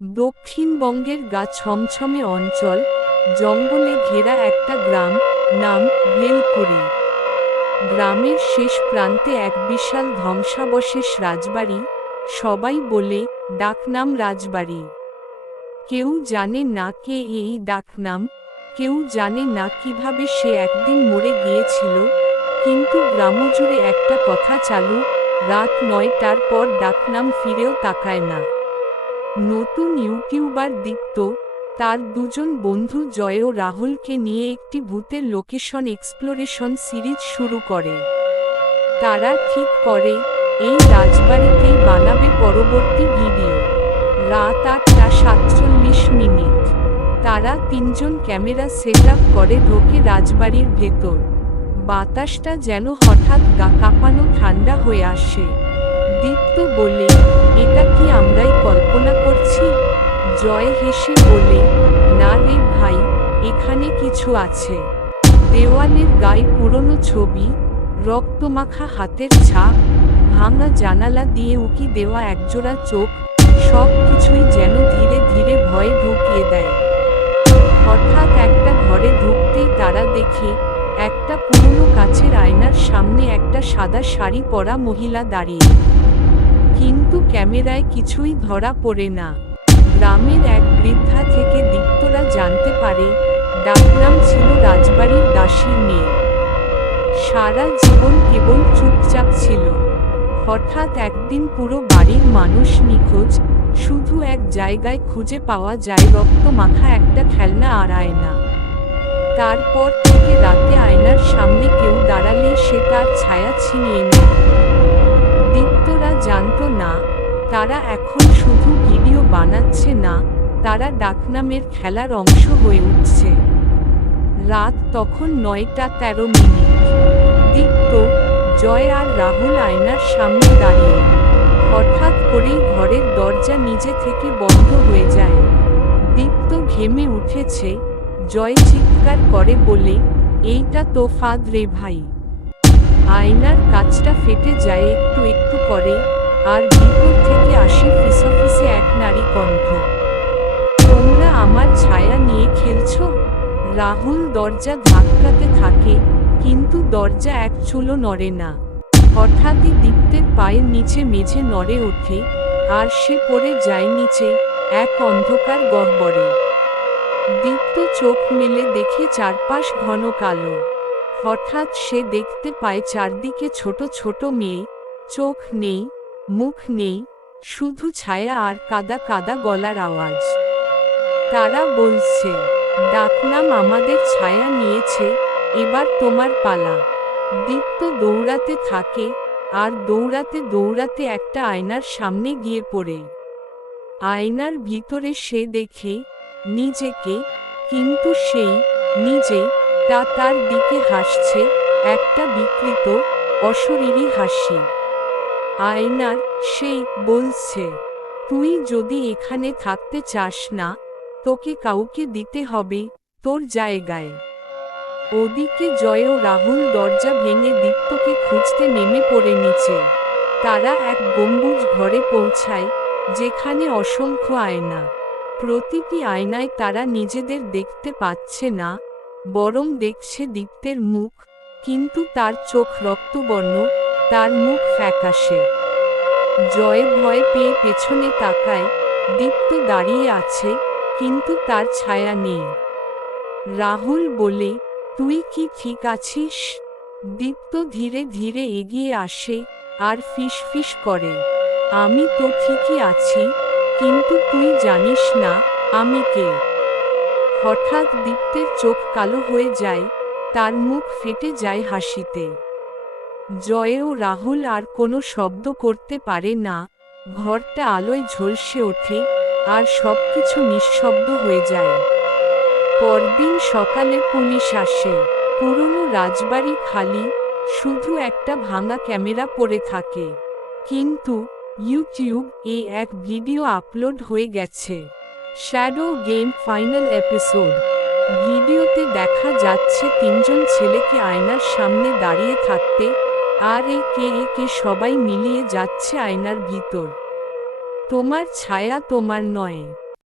দক্ষিণবঙ্গের গা ছমছমে অঞ্চল, জঙ্গলে ঘেরা একটা গ্রাম, নাম ভেলপুরি গ্রামের শেষ প্রান্তে এক বিশাল ধ্বংসাবশেষ রাজবাড়ি, সবাই বলে ডাকনাম রাজবাড়ি। কেউ জানে না কে এই ডাকনাম, কেউ জানে না কীভাবে সে একদিন মরে গিয়েছিল, কিন্তু গ্রামজুড়ে একটা কথা চালু, রাত নয়টার পর ডাকনাম ফিরেও তাকায় না। নতুন ইউটিউবার দীপ্ত, তার দুজন বন্ধু জয় ও রাহুলকে নিয়ে একটি ভূতের লোকেশন এক্সপ্লোরেশন সিরিজ শুরু করে। তারা ঠিক করে, এই রাজবাড়িতেই বানাবে পরবর্তী ভিডিও। রাত আটটা সাতচল্লিশ মিনিট। তারা তিনজন ক্যামেরা সেট আপ করে ঢোকে রাজবাড়ির ভেতর। বাতাসটা যেন হঠাৎ গা কাঁপানো ঠান্ডা হয়ে আসে। কল্পনা করছি, জয় হেসে বলে, না রে ভাই, এখানে কিছু আছে। দেওয়ালের গায়ে পুরনো ছবি, রক্তমাখা হাতের ছাপ, ভাঙা জানালা দিয়ে উকি দেওয়া একজোড়া চোখ সব কিছুই যেন ধীরে ধীরে ভয়ে ঢুকিয়ে দেয়। হঠাৎ একটা ঘরে ঢুকতেই তারা দেখে, একটা পুরনো কাছের আয়নার সামনে একটা সাদা শাড়ি পরা মহিলা দাঁড়িয়ে। কিন্তু ক্যামেরায় কিছুই ধরা পড়ে না। গ্রামের এক বৃদ্ধা থেকে দীপ্তরা জানতে পারে, ডাকনাম ছিল রাজবাড়ির দাসীর মেয়ে। সারা জীবন কেবল চুপচাপ ছিল। হঠাৎ একদিন পুরো বাড়ির মানুষ নিখোঁজ, শুধু এক জায়গায় খুঁজে পাওয়া যায় রক্ত মাখা একটা খেলনা আর আয়না। তারপর থেকে রাতে আয়নার সামনে কেউ দাঁড়ালে সে তার ছায়া ছিনিয়ে নেয়। জানতো না, তারা এখন শুধু ভিডিও বানাচ্ছে না, তারা ডাকনামের খেলার অংশ হয়ে উঠছে। রাত তখন নয়টা তেরো মিনিট। দীপ্ত, জয় আর রাহুল আয়নার সামনে দাঁড়িয়ে। হঠাৎ করেই ঘরের দরজা নিজে থেকে বন্ধ হয়ে যায়। দীপ্ত ঘেমে উঠেছে, জয় চিৎকার করে বলে, এইটা তো ফাদ রে ভাই। আয়নার কাজটা ফেটে যায় একটু একটু করে আর ভিতর থেকে আসে ফিসফিসে এক নারী কণ্ঠ। তোমরা আমার ছায়া নিয়ে খেলছ? রাহুল দরজা ধাক্কাতে থাকে, কিন্তু দরজা এক চুলো নড়ে না। হঠাৎই দীপ্তের পায়ের নিচে মেঝে নড়ে ওঠে, আর সে পড়ে যায় নিচে, এক অন্ধকার গহ্বরে। দীপ্ত চোখ মেলে দেখে চারপাশ ঘন কালো। হঠাৎ সে দেখতে পায় চারদিকে ছোট ছোট মেয়ে, চোখ নেই মুখ নেই, শুধু ছায়া আর কাদা কাদা গলার আওয়াজ। তারা বলছে, ডাকনাম আমাদের ছায়া নিয়েছে, এবার তোমার পালা। দীপ্ত দৌড়াতে থাকে, আর দৌড়াতে দৌড়াতে একটা আয়নার সামনে গিয়ে পড়ে। আয়নার ভিতরে সে দেখে, নিজেকে, কিন্তু সেই, নিজে, তা তার দিকে হাসছে, একটা বিকৃত, অশরীরী হাসি। আয়নার সে বলছে, তুই যদি এখানে থাকতে চাস না, তোকে কাউকে দিতে হবে তোর জায়গায় ওদিকে জয় ও রাহুল দরজা ভেঙে দীপ্তকে খুঁজতে নেমে পড়ে নিচে। তারা এক গম্বুজ ঘরে পৌঁছায়, যেখানে অসংখ্য আয়না। প্রতিটি আয়নায় তারা নিজেদের দেখতে পাচ্ছে না, বরং দেখছে দীপ্তের মুখ, কিন্তু তার চোখ রক্তবর্ণ তার মুখ ফ্যাকাশে। জয় ভয় পেয়ে পেছনে তাকায়, দীপ্ত দাঁড়িয়ে আছে, কিন্তু তার ছায়া নেই। রাহুল বলে, তুই কি ঠিক আছিস? দীপ্ত ধীরে ধীরে এগিয়ে আসে আর ফিস করে, আমি তো ঠিকই আছি, কিন্তু তুই জানিস না, আমি কে? হঠাৎ দীপ্তের চোখ কালো হয়ে যায়, তার মুখ ফেটে যায় হাসিতে। জয় ও রাহুল আর কোনো শব্দ করতে পারে না। ঘরটা আলোয় ঝলসে ওঠে আর সব কিছু নিঃশব্দ হয়ে যায়। পরদিন সকালে পুলিশ আসে। পুরনো রাজবাড়ি খালি, শুধু একটা ভাঙা ক্যামেরা পড়ে থাকে। কিন্তু ইউটিউব এ এক ভিডিও আপলোড হয়ে গেছে। Shadow game final episode. ভিডিওতে দেখা যাচ্ছে তিনজন ছেলেকে আয়নার সামনে দাঁড়িয়ে থাকতে আর একে একে সবাই মিলিয়ে যাচ্ছে আয়নার ভিতর। তোমার ছায়া তোমার নয়।